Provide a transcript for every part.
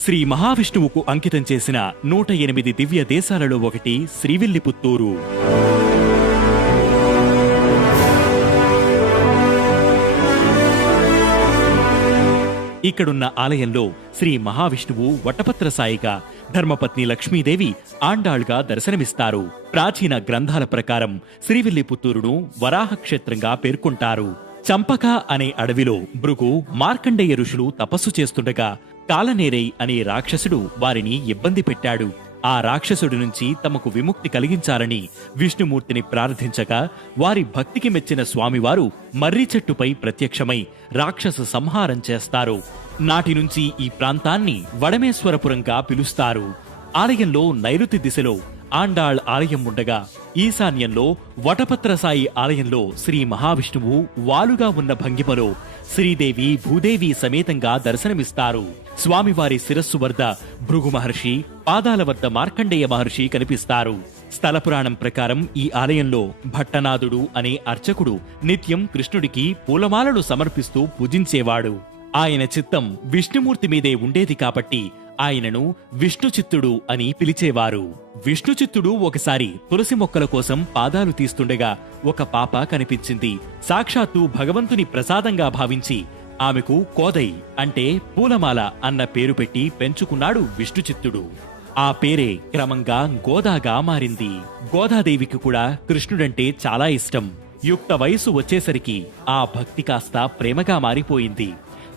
శ్రీ మహావిష్ణువుకు అంకితం చేసిన 108 దివ్య దేశాలలో ఒకటి శ్రీవిల్లిపుత్తూరు. ఇక్కడున్న ఆలయంలో శ్రీ మహావిష్ణువు వటపత్రసాయిగా, ధర్మపత్ని లక్ష్మీదేవి ఆండాళ్గా దర్శనమిస్తారు. ప్రాచీన గ్రంథాల ప్రకారం శ్రీవిల్లిపుత్తూరును వరాహ క్షేత్రంగా పేర్కొంటారు. చంపక అనే అడవిలో భృగు, మార్కండేయ ఋషులు తపస్సు చేస్తుండగా కాలనేరై అనే రాక్షసుడు వారిని ఇబ్బంది పెట్టాడు. ఆ రాక్షసుడి నుంచి తమకు విముక్తి కలిగించాలని విష్ణుమూర్తిని ప్రార్థించగా వారి భక్తికి మెచ్చిన స్వామివారు మర్రి చెట్టుపై ప్రత్యక్షమై రాక్షస సంహారం చేస్తారు. నాటి నుంచి ఈ ప్రాంతాన్ని వడమేశ్వరపురంగా పిలుస్తారు. ఆలయంలో నైరుతి దిశలో ఆండాళ్ ఆలయం ఉండగా, ఈశాన్యంలో వటపత్రసాయి ఆలయంలో శ్రీ మహావిష్ణువు వాలుగా ఉన్న భంగిమలో శ్రీదేవి, భూదేవి సమేతంగా దర్శనమిస్తారు. స్వామివారి శిరస్సు వద్ద భృగు మహర్షి, పాదాల వద్ద మార్కండేయ మహర్షి కనిపిస్తారు. స్థల పురాణం ప్రకారం ఈ ఆలయంలో భట్టనాథుడు అనే అర్చకుడు నిత్యం కృష్ణుడికి పూలమాలలు సమర్పిస్తూ పూజించేవాడు. ఆయన చిత్తం విష్ణుమూర్తి మీదే ఉండేది కాబట్టి ఆయనను విష్ణుచిత్తుడు అని పిలిచేవారు. విష్ణుచిత్తుడు ఒకసారి తులసి మొక్కల కోసం పాదాలు తీస్తుండగా ఒక పాప కనిపించింది. సాక్షాత్తు భగవంతుని ప్రసాదంగా భావించి ఆమెకు కోదై అంటే పూలమాల అన్న పేరు పెట్టి పెంచుకున్నాడు విష్ణుచిత్తుడు. ఆ పేరే క్రమంగా గోదాగా మారింది. గోదాదేవికి కూడా కృష్ణుడంటే చాలా ఇష్టం. యుక్త వయసు వచ్చేసరికి ఆ భక్తి కాస్త ప్రేమగా మారిపోయింది.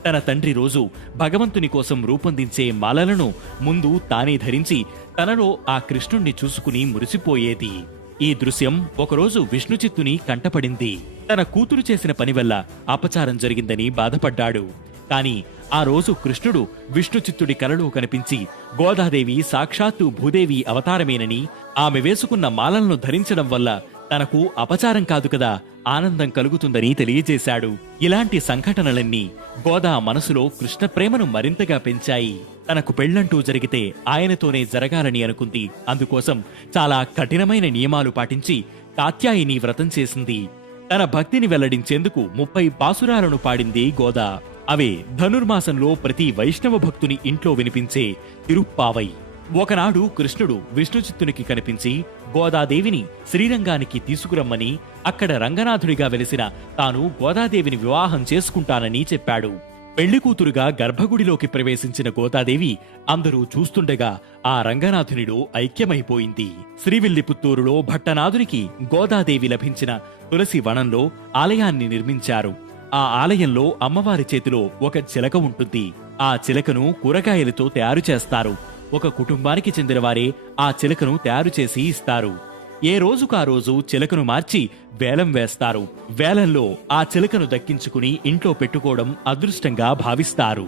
తన తండ్రి రోజు భగవంతుని కోసం రూపొందించే మాలలను ముందు తానే ధరించి తనలో ఆ కృష్ణుణ్ణి చూసుకుని మురిసిపోయేది. ఈ దృశ్యం ఒకరోజు విష్ణుచిత్తుని కంటపడింది. తన కూతురు చేసిన పని వల్ల అపచారం జరిగిందని బాధపడ్డాడు. కాని ఆ రోజు కృష్ణుడు విష్ణుచిత్తుడి కలలో కనిపించి గోదాదేవి సాక్షాత్తు భూదేవి అవతారమేనని, ఆమె వేసుకున్న మాలలను ధరించడం వల్ల తనకు అపచారం కాదు కదా, ఆనందం కలుగుతుందని తెలియజేశాడు. ఇలాంటి సంఘటనలన్నీ గోదా మనసులో కృష్ణ ప్రేమను మరింతగా పెంచాయి. తనకు పెళ్లంటూ జరిగితే ఆయనతోనే జరగాలని అనుకుంది. అందుకోసం చాలా కఠినమైన నియమాలు పాటించి కాత్యాయిని వ్రతం చేసింది. తన భక్తిని వెల్లడించేందుకు 30 పాసురాలను పాడింది గోదా. అవే ధనుర్మాసంలో ప్రతి వైష్ణవ భక్తుని ఇంట్లో వినిపించే తిరుప్పావై. ఒకనాడు కృష్ణుడు విష్ణుచిత్తునికి కనిపించి గోదాదేవిని శ్రీరంగానికి తీసుకురమ్మని, అక్కడ రంగనాథుడిగా వెలిసిన తాను గోదాదేవిని వివాహం చేసుకుంటానని చెప్పాడు. పెళ్లి కూతురుగా గర్భగుడిలోకి ప్రవేశించిన గోదాదేవి అందరూ చూస్తుండగా ఆ రంగనాథునిలో ఐక్యమైపోయింది. శ్రీవిల్లిపుత్తూరులో భట్టనాథునికి గోదాదేవి లభించిన తులసి వనంలో ఆలయాన్ని నిర్మించారు. ఆ ఆలయంలో అమ్మవారి చేతిలో ఒక చిలక ఉంటుంది. ఆ చిలకను కూరగాయలతో తయారు చేస్తారు. ఒక కుటుంబానికి చెందిన వారే ఆ చిలకను తయారు చేసి ఇస్తారు. ఏ రోజుకా రోజు చిలకను మార్చి వేలం వేస్తారు. వేలంలో ఆ చిలకను దక్కించుకుని ఇంట్లో పెట్టుకోవడం అదృష్టంగా భావిస్తారు.